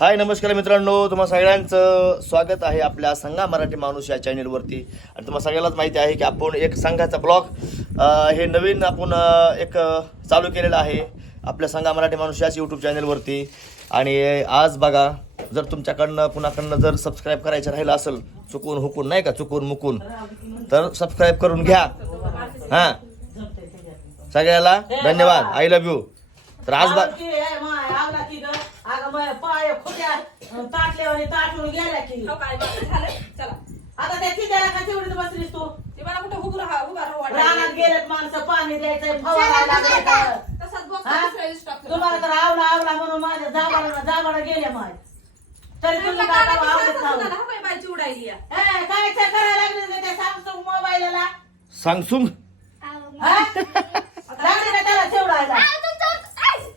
हाय नमस्कार मित्रांनो. तुम्हा सगळ्यांचं स्वागत आहे आपल्या संघा मराठी माणूस या चॅनेलवरती आणि तुम्हाला सगळ्यालाच माहिती आहे की आपण एक संघाचा ब्लॉग हे नवीन आपण एक चालू केलेलं आहे आपल्या संघा मराठी माणूस याच यूट्यूब चॅनेलवरती आणि आज बघा जर तुमच्याकडनं कुणाकडनं जर सबस्क्राईब करायचं राहिलं असेल चुकून हुकून नाही का चुकून मुकून तर सबस्क्राईब करून घ्या. हां. सगळ्याला धन्यवाद. आय लव्ह यू तर आज बा माय, आवडा की ताटून गेल्या हो काय बरं झालं. चला. आता त्या तिथ्याला का तेवढीच बसलीस तू? ते मला कुठं उभं राहा उभा राहा. रानात. गेलेत माणसं पाणी द्यायचंय फवारा तसाच हा? दुसऱ्या दिवशी टाकतो. तुम्हाला तर आवला आवला म्हणून माझ्या जाबाला जाबाला गेले माय. तरी तुम्ही काय काय आवडत नाही. हा उडायली ते करायला लागले का त्या सॅमसंग मोबाईलला? सांगसून हा? लागले का त्याला तेवढा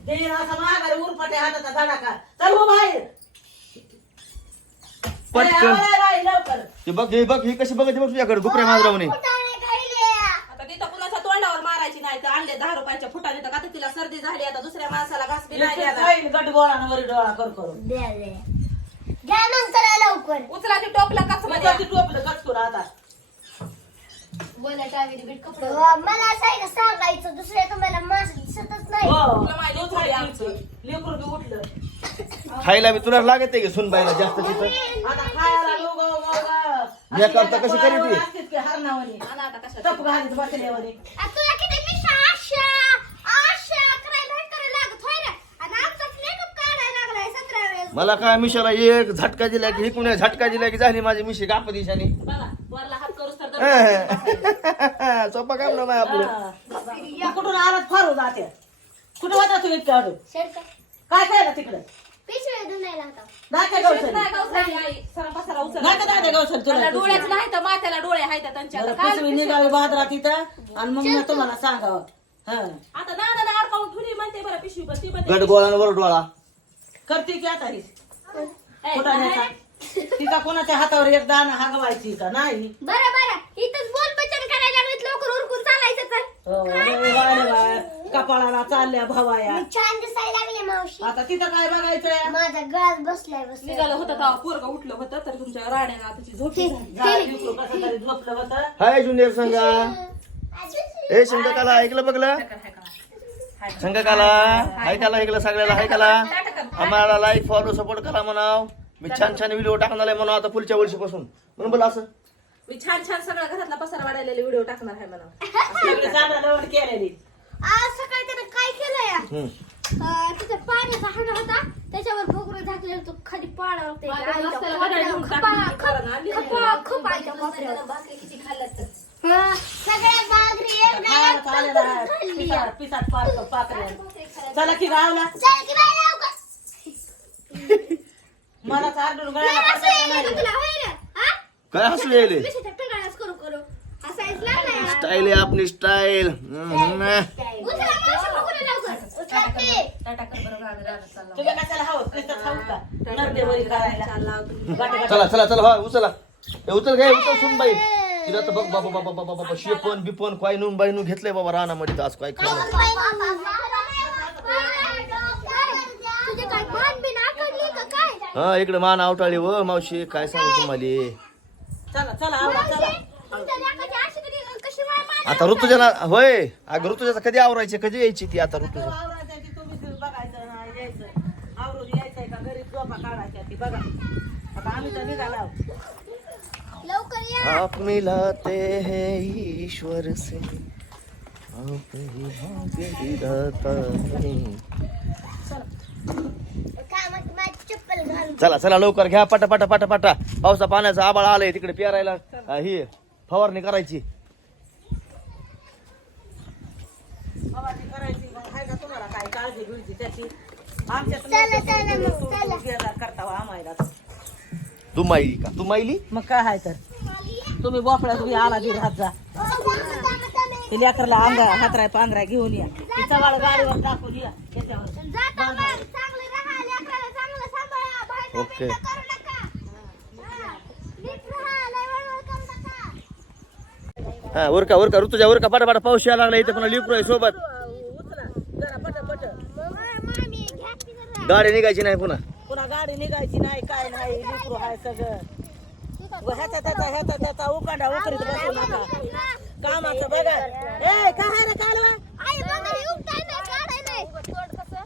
देईन असं माघारी उरफाटे हाताचा धडाका. चल हो बाहेर. पटकन. आवरा बाई, लवकर. हे बघ हे बघ ही कशी बघते बघ तुझ्याकडे दुपऱ्या माजरावणी आता तिथं कुणाच्या तोंडावर मारायची नाही तर आणले दहा रुपयाच्या फुटाने तर आता तिला सर्दी झाली आता दुसऱ्या माणसाला घास बी नाही द्यायला. खाईल गट गोळांवर डोळा कर करून. घ्या नंतर लवकर. उचला ते टोपला कसमध्ये टोपलं कचकून आता. मला असं आहे का सांगायचं दुसऱ्या तुम्हाला मास्क दिसतच नाही. हो. तुला माहिती तूच थोडी आहे आमची. आमचं. लेकरू बी उठलं. खायला बी तुला लागत आहे की सुनबाईला जास्त तिथं? आता खायला लोग मी कशी करीत ती? हरणावणी. आणा आता कशाला. टप घालीत बसल्यावणी आ, तुला किती मिशा आशा आशा करायला भेट करायला लागत होय रे. आणि आमचाच मेकअप काढायला लागलाय सतरा वेळेस. मला काय मिशाला एक झटका दिला की इकडून एक झटका दिला की झाली माझी मिशी गाप दिशाने. बघा वरला हात करूस तर दम. सोपा काम ना नाही आपलं. कुठून आलात? फारू जाते. कुठं होता तू इतक्या काय खायला तिकडं? पिशव्या धुण्याला होता. नाही गवसली आई. सरा पसारा उचल. नाही का दादा गवसल तुला. त्याला डोळ्याच नाही तर माथ्याला डोळे आहेत त्यांच्या. बरं, आता काय पिशवी निघावी बाजारात इथं आणि मग मी तुम्हाला सांगावं. हं. आता नाना अडकावून ठुली म्हणते बरं पिशवी पण ती म्हणते गड गोळांवर डोळा करते की आता ही? तिचा कोणाच्या हातावर एक दाना हागवायची का? नाही. बरं बरं. इथंच बोल बचन करायला लागलेत लवकर उरकून चालायचं तर. हो, रे बाय रे बाय. कपाळाला चालल्या भावाया. मी छान दिसायला लागले मावशी. आता तिथं काय बघायचंय? माझा गळात बसलाय बसलाय. निघालं होतं तेव्हा पोरग उठलं होतं तर तुमच्या राण्याला त्याची झोप झाली. जा, लेकरू कसं तरी झोपलं होतं? हाय जुनियर संघा. ए शंककाला ऐकलं बघलं? शंककाला हाय काला ऐकलं सगळ्याला हाय काला. आम्हाला लाईक फॉलो सपोर्ट करा म्हणाव. मी छान छान व्हिडिओ टाकणार आहे म्हणा आता पुढच्या वर्षीपासून. म्हणून बोला असं. मी छान छान सगळ्या घरातला पसार वाढलेले व्हिडिओ टाकणार आहे म्हणा सगळी चांगलं केलेली. आज सकाळी त्यानं काय केलंय? तिथे पाण्याचा हांडा होता. त्याच्यावर भोगरं झाकलेलं खाली होते. सगळ्या पिसाट पाक पाकऱ्या. चला की गावला चल की बाई लवकर. मला गळ्याला पडलं नाही. हा? काय हसू यायले. स्टाईल आहे आपली स्टाईल. तुला कशाला हवं? खाऊ का नरदेवरी करायला. चला चला चला हा उचला. हे उचल घे उचल सुन बाई तिला तर बघ बाबा बाबा बाबा बाबा शेपन बिपन काय नून बाई नू घेतलंय बाबा रानामध्ये तर आज काय खरं नाही. तुझे काय मान बिन आखडली का काय हा इकडे मान आवटाळी व मावशी काय सांगू तुम्हाला? चला चला आता ऋतुजाला होय अगं ऋतुजाचा कधी आवरायचे कधी यायची ती आता ऋतुजा? आवरायच्या ती तुम्हीच बघायचं ना यायचं. आवरून यायचंय का घरी झोपा काढायच्या ती बघा. आता आम्ही तर निघाला लवकर या. आप मिलाते हैं ईश्वर से आप ही भाग्य विधाता नहीं. काय म्हणते माझी चप्पल घाल चला चला लवकर घ्या पटा पटा पटा पटा. पावसा पाण्याचा आबाळ आलंय तिकडे पेरायला. हा, ही फवारणी करायची. फवारणी करायची मग हाय का तुम्हाला काय काळजी बिळजी त्याची? आमच्या चला, चला मग, चला. करता हो आम्हाला. तू माईली का? तू माईली मग काय आहे तर? तुम्ही बोफड्यात बी आला बी राहत जा. ते लेकरला अंगा हातराय पांघराय घेऊन या. ती चवाळ गाडीवर टाकून या त्याच्यावर जाता मग चांगलं राहा लेकराला चांगलं सांभाळा बाहेर ओके. हा. हा उरका उरका ऋतुजा उरका पटा पटा पाऊस यायला लागला इथे पुन्हा लिपरू आहे सोबत. गाडी निघायची नाही पुन्हा. पुन्हा गाडी निघायची नाही काय नाही लिकरू आहे सगळं. व ह्याचा त्याचा ह्याचा त्याचा उकांडा उकरीत बसू नका. कामाचं बघा. ए काय आहे रे कालवा आई बघा हे उपटाय नाही काढाय नाही तोड कसं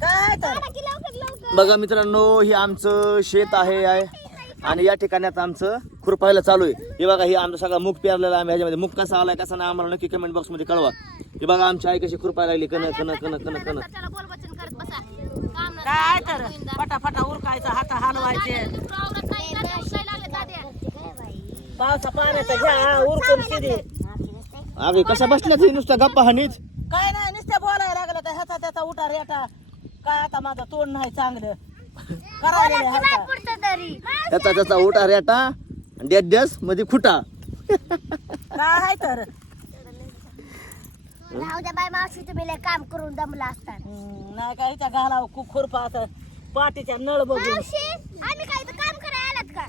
काय तर काढा की लवकर लवकर बघा मित्रांनो हे आमचं शेत आहे आहे. आणि या ठिकाणी आता आमचं खुरपायला चालू आहे. हे बघा हे आमचा सगळा मुख पेरलेला आहे आम्ही ह्याच्यामध्ये. मुख कसा आलाय कसा नाही आम्हाला नक्की कमेंट बॉक्समध्ये कळवा. हे बघा आमची आई कशी खुरपायला लागली. कन कन कन कन कन त्याला बोल बचन करत बसा. काम ना काय तर? फटाफटा उरकायचं हात हलवायचे. पावसा पाण्याचा घ्या उरकून शिदी अगे कशा बसल्यात हे नुसता गप्पा हानीच काय नाही नुसत्या बोलायला लागलं तर ह्याचा त्याचा उठा रेटा काय आता माझं तोंड नाही चांगलं. करायला ह्याचा पुढचं तरी. त्याचा त्याचा उठा रेटा डेड डेस मध्ये खुटा. काय आहे तर? राहू द्या बाय मावशी तुम्ही लय काम करून दमला असतात हम्म, नाही काय त्या घालाव खूप खुरपा असं पाटीच्या नळ बघून. मावशी आम्ही काय इथं काम करायला आलात का?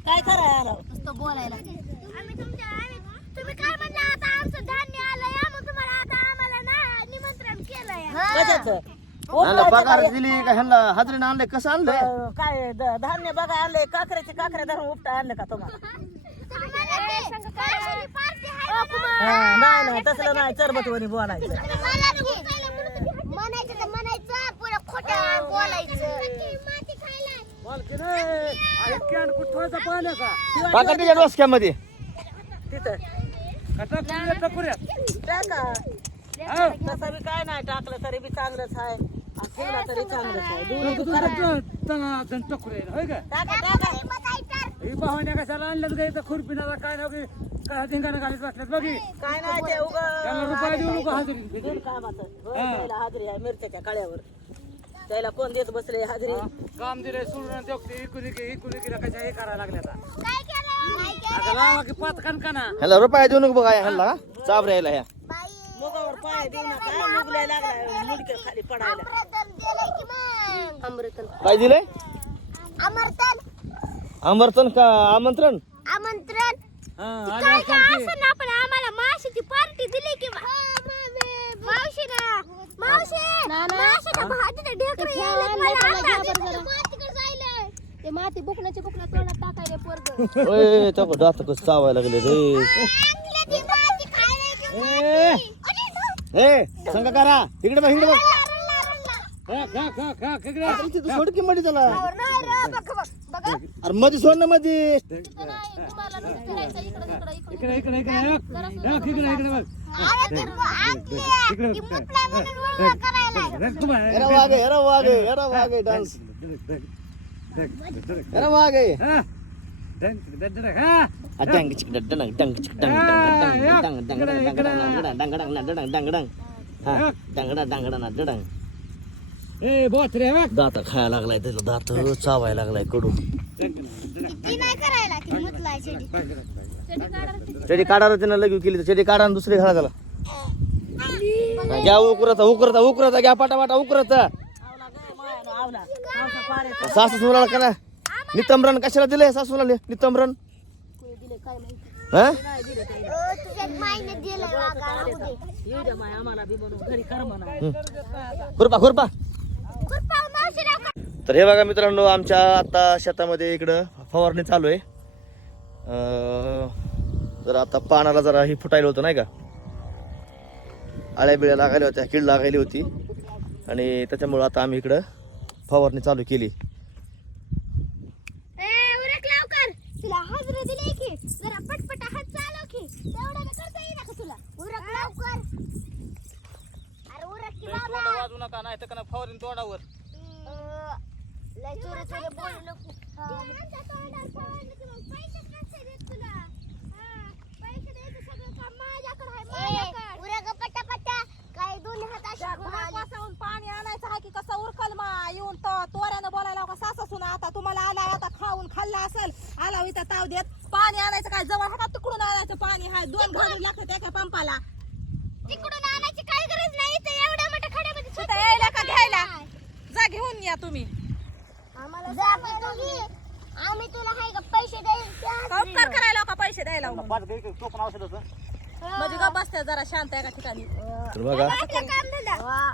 काय करायला आलं? नुसतं बोलायला. आम्ही तुमच्या आम्ही तुम्ही काय म्हणलं आता? आमचं धान्य आलंय मग तुम्हाला आता आम्हाला ना निमंत्रण केलंय. कशाचं? ह्यांना पगार? दिली का ह्यांना हाजरीनं आणलंय कसं आणलंय अं, काय ध- धान्य बघा आणले काकऱ्याचे काकऱ्या धरून उपटा आणलं का तुम्हाला? हा, नाही नाही तसलं नाही चरबतवणी बोलायचं. म्हणायचं तर म्हणायचं पुढं खोटं बोलायचं. टाका त्याच्या डोसक्यामध्ये. तिथं. टाका तसं बी काय नाही टाकलं तरी बी चांगलंच आहे. ठेवला तरी चांगलंच आहे. दोन्ही बी करा. टाका टाका कशाला आणलं काय ना काय धिंगाणा घालीत बसल्यात बघी काय नाही ते त्यांना रुपये देऊ नको हाजरी त्याला हाजरी आहे मिरच्याच्या काळ्यावर. त्याला कोण देत बसले हाजरी? काम दिले सोडून इकून इकून इकडे कशा हे करायला लागल्या आता. काय केलं? आता लावा की पाच कणकाना ह्याला रुपया देऊ नको बघा ह्याला. चाब राहिला ह्या. पाय देऊ नका. मुगल्या लागला मुडक्या खाली पडायला. अमृतन दिलंय की मग अमृतन काय दिलंय? अमृतन आमंत्रण का? आमंत्रण? आमंत्रण. हा काय असं ना पण आम्हाला माशीची पार्टी दिली की मावशी ना? मावशी मावशीच्या भाजीच्या ढेकरं यायलेत मला आता. ते माती बुकण्याचे बुकण्या तोंडात टाकायले पोरग. ओय त्या दात कसं चावायला लागले रे. ए ए संग करा इकडे बघ इकडे बघ खा, खा, मध्ये त्याला अरे मध्ये सोड ना मध्ये इकडे इकडे इकडे इकडे इकडे बघ रख, तुम्हा- हेरा डान्स रख, हा, दात खायला लागलाय त्याला दात चावायला लागलायकडून शेडी काढा रचना लगी केली तर शेडी काढा दुसरी घाला झाला घ्या उकरता उकरता उकरता घ्या पाटा पाटा उकरता सासू सुराला करा ना नितमरण कशाला दिलंय सासूला नितमरण खुरपा खुरपा. तर हे बघा मित्रांनो आमच्या आता शेतामध्ये इकडं फवारणी चालू आहे. जरा आता पानाला जरा ही फुटायला होतं नाही का? आळ्या बिळ्या लागायला होत्या कीड लागायली होती. आणि त्याच्यामुळं आता आम्ही इकडं फवारणी चालू केली ए, उरक लवकर. तुला हाजरी दिली की जरा पटपट हात चालव की. तेवढं बी करता येईना का तुला? उरक लवकर. अरे उरक की बाबा. वाजू नका नाही तर फवारीन तोंडावर. अं, लय बोलू नको आमच्या तोंडावर फवारणी की मग पैसे कसे देत तुला हा, पैसे द्यायचं सगळं काम माझ्याकडे आहे माझ्याकडे उरक पटापटा काय दोन्ही हात अशी घुमावली. पासाहून पाणी आणायचं आहे की कसं उरकल मा येऊन तर तोऱ्यानं बोलायला का सासा सुना आता तुम्हाला आला आता खाऊन खाल्ला असेल आला इथं ताव देत. पाणी आणायचं काय? जवळ हातात तिकडून आणायचं पाणी. हाय दोन घालून लागतात एका पंपाला. तिकडून आणायची काही गरज नाही एवढ्या मोठ्या खड्यामध्ये यायला का घ्यायला. जा घेऊन या तुम्ही. आम्हाला जा. आम्ही तुला हाय का पैसे देईल का उपकार करायला का पैसे द्यायला? टोपण औषध होतं म्हणजे गप बसते जरा शांत एका ठिकाणी. तर बघा. काम धंदा.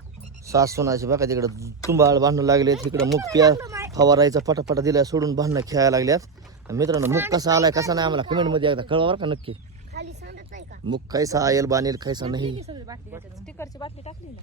सास सोनाची बघा तिकडं तुंबाळ भांडणं लागलेत इकडं मुख प्या फवारायचा पटापटा दिल्या सोडून भांडणं खेळायला लागल्यात. मित्रांनो मुख कसा आलाय कसा नाही आम्हाला कमेंटमध्ये एकदा कळवा बरं का नक्की. खाली सांगत नाही का? मुख कैसा आयल बानेल कैसा नाही. स्टिकरची बाटली टाकली ना.